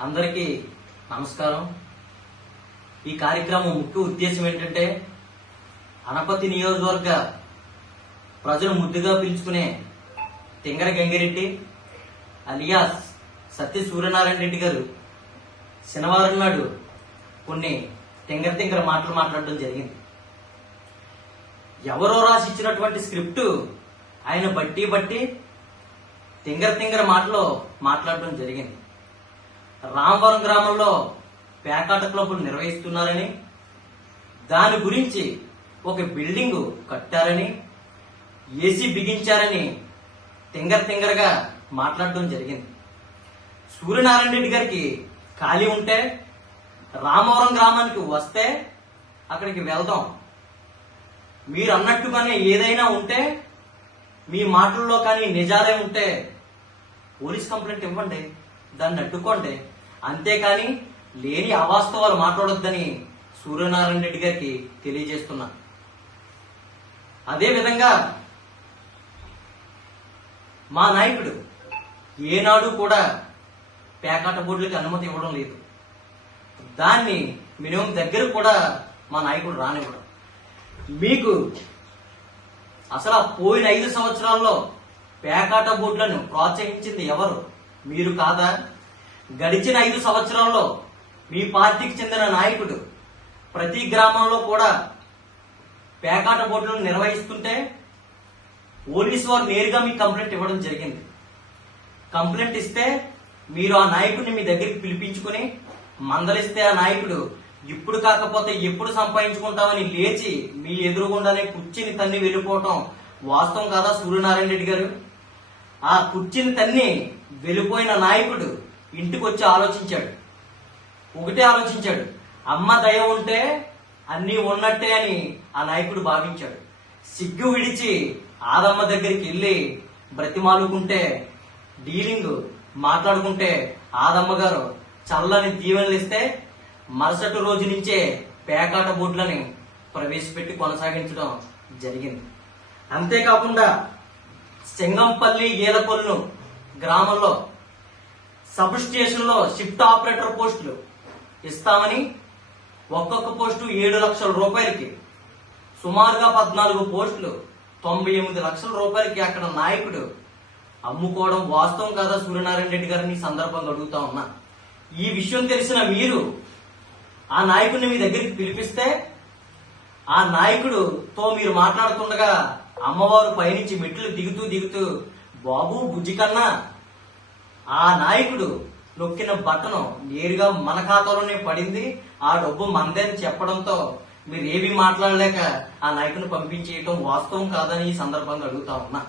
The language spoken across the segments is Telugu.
అందరికీ నమస్కారం. ఈ కార్యక్రమం ముఖ్య ఉద్దేశం ఏంటంటే అనపతి నియోజకవర్గ ప్రజలు ముద్దుగా పిలుచుకునే తింగర గంగిరెడ్డి అలియాస్ సత్య సూర్యనారాయణ రెడ్డి గారు శనివారం నాడు కొన్ని తింగర తింగర మాటలు మాట్లాడడం జరిగింది. ఎవరో రాసి ఇచ్చినటువంటి స్క్రిప్ట్ ఆయన బట్టి బట్టి తింగర తింగర మాటలో మాట్లాడడం జరిగింది. రామవరం గ్రామంలో పేకాట క్లబ్బులు నిర్వహిస్తున్నారని దాని గురించి ఒక బిల్డింగ్ కట్టారని ఏసీ బిగించారని తింగర్ తింగరగా మాట్లాడడం జరిగింది. సూర్యనారాయణ రెడ్డి గారికి ఖాళీ ఉంటే రామవరం గ్రామానికి వస్తే అక్కడికి వెళ్దాం. మీరు అన్నట్టుగానే ఏదైనా ఉంటే మీ మాటల్లో కానీ నిజాలే ఉంటే పోలీస్ కంప్లైంట్ ఇవ్వండి దాన్ని అడ్డుకోండి. అంతేకాని లేని అవాస్తవాలు మాట్లాడొద్దని సూర్యనారాయణ రెడ్డి గారికి తెలియజేస్తున్నా. అదేవిధంగా మా నాయకుడు ఏనాడు కూడా పేకాట బోర్డులకి అనుమతి ఇవ్వడం లేదు. దాన్ని మినిమం దగ్గర కూడా మా నాయకుడు రానివ్వడం. మీకు అసలు ఆ పోయిన ఐదు సంవత్సరాల్లో పేకాట బోర్డులను ప్రోత్సహించింది ఎవరు? మీరు కాదా? గడిచిన ఐదు సంవత్సరాల్లో మీ పార్టీకి చెందిన నాయకుడు ప్రతి గ్రామంలో కూడా పేకాట బోర్డులను నిర్వహిస్తుంటే పోలీసు వారు నేరుగా మీ కంప్లైంట్ ఇవ్వడం జరిగింది. కంప్లైంట్ ఇస్తే మీరు ఆ నాయకుడిని మీ దగ్గరికి పిలిపించుకుని మందలిస్తే ఆ నాయకుడు ఇప్పుడు కాకపోతే ఎప్పుడు సంపాదించుకుంటామని లేచి మీ ఎదురుగుండానే కుర్చీని తన్ని వెళ్ళిపోవటం వాస్తవం కాదా సూర్యనారాయణ రెడ్డి గారు? ఆ కుర్చీని తన్ని వెళ్ళిపోయిన నాయకుడు ఇంటికి వచ్చి ఆలోచించాడు. ఒకటే ఆలోచించాడు. అమ్మ దయ ఉంటే అన్నీ ఉన్నట్టే అని ఆ నాయకుడు భావించాడు. సిగ్గు విడిచి ఆదమ్మ దగ్గరికి వెళ్ళి బ్రతిమాలుకుంటే డీలింగ్ మాట్లాడుకుంటే ఆదమ్మ గారు చల్లని దీవెనలు ఇస్తే మరుసటి రోజు నుంచే పేకాట బోట్లని ప్రవేశపెట్టి కొనసాగించడం జరిగింది. అంతేకాకుండా సింగంపల్లి ఏలకొల్లు గ్రామంలో సబ్ స్టేషన్లో షిఫ్ట్ ఆపరేటర్ పోస్టులు ఇస్తామని ఒక్కొక్క పోస్టు ఏడు లక్షల రూపాయలకి సుమారుగా పద్నాలుగు పోస్టులు తొంభై ఎనిమిది లక్షల రూపాయలకి అక్కడ నాయకుడు అమ్ముకోవడం వాస్తవం కదా సూర్యనారాయణ రెడ్డి గారిని ఈ సందర్భంగా అడుగుతా ఉన్నా. ఈ విషయం తెలిసిన మీరు ఆ నాయకుడిని మీ దగ్గరికి పిలిపిస్తే ఆ నాయకుడుతో మీరు మాట్లాడుతుండగా అమ్మవారు పైనుంచి మెట్లు దిగుతూ దిగుతూ బాబు బుజ్జి కన్నా ఆ నాయకుడు నొక్కిన బటన్ నేరుగా మన ఖాతాలోనే పడింది. ఆ డబ్బు మందే అని చెప్పడంతో మీరు ఏమీ మాట్లాడలేక ఆ నాయకుని పంపించేయటం వాస్తవం కాదని ఈ సందర్భంగా అడుగుతా ఉన్నా.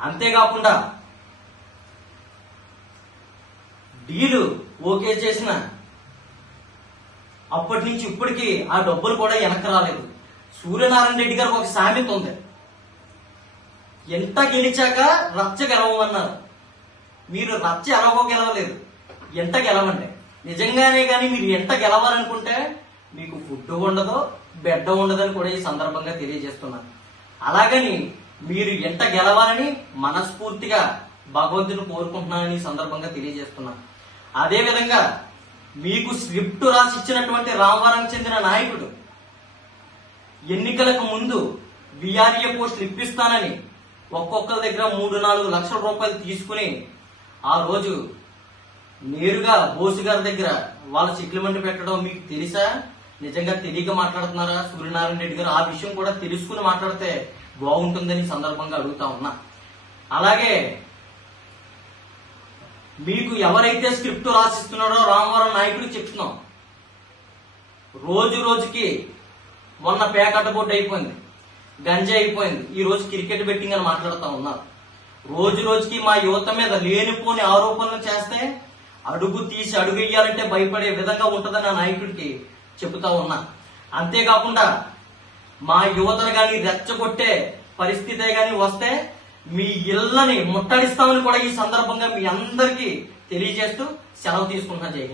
అంతేకాకుండా డీలు ఓకే చేసిన అప్పటి నుంచి ఇప్పటికి ఆ డబ్బులు కూడా వెనక్కి రాలేదు. సూర్యనారాయణ రెడ్డి గారికి ఒక సామెత ఉంది. ఎంత గెలిచాక రచ్చ గెలవమన్నారు. మీరు రచ్చ ఎలాగో గెలవలేదు. ఎంత గెలవండి? నిజంగానే కానీ మీరు ఎంత గెలవాలనుకుంటే మీకు ఫుడ్ ఉండదు బెడ్ ఉండదని కూడా ఈ సందర్భంగా తెలియజేస్తున్నాను అలాగని మీరు ఎంత గెలవాలని మనస్ఫూర్తిగా భగవంతుని కోరుకుంటున్నానని సందర్భంగా తెలియజేస్తున్నాను అదేవిధంగా మీకు స్క్రిప్ట్ రాసి ఇచ్చినటువంటి రామవరం చెందిన నాయకుడు ఎన్నికలకు ముందు విఆర్ఏ పోస్టులు ఇప్పిస్తానని ఒక్కొక్కరి దగ్గర మూడు నాలుగు లక్షల రూపాయలు తీసుకుని ఆ రోజు నేరుగా బోసు గారి దగ్గర వాళ్ళ సెటిల్మెంట్ పెట్టడం మీకు తెలుసా? నిజంగా తెలియక మాట్లాడుతున్నారా? సూర్యనారాయణ రెడ్డి గారు ఆ విషయం కూడా తెలుసుకుని మాట్లాడితే బాగుంటుందని సందర్భంగా అడుగుతా ఉన్నా. అలాగే మీకు ఎవరైతే స్క్రిప్ట్ రాసిస్తున్నాడో రామవరం నాయకుడికి చెప్తున్నాం. రోజు రోజుకి మొన్న పేకట్ట బోర్డు అయిపోయింది. గంజ అయిపోయింది. ఈ రోజు క్రికెట్ బెట్టింగ్ అని మాట్లాడుతూ ఉన్నారు. రోజు రోజుకి మా యువత మీద లేనిపోని ఆరోపణలు చేస్తే అడుగు తీసి అడుగు వేయాలంటే భయపడే విధంగా ఉంటుందని నా నాయకుడికి చెబుతా ఉన్నా. అంతేకాకుండా మా యువతను కానీ రెచ్చగొట్టే పరిస్థితే కానీ వస్తే మీ ఇళ్ళని ముట్టడిస్తామని కూడా ఈ సందర్భంగా మీ అందరికీ తెలియజేస్తూ సెలవు తీసుకుంటున్నా జై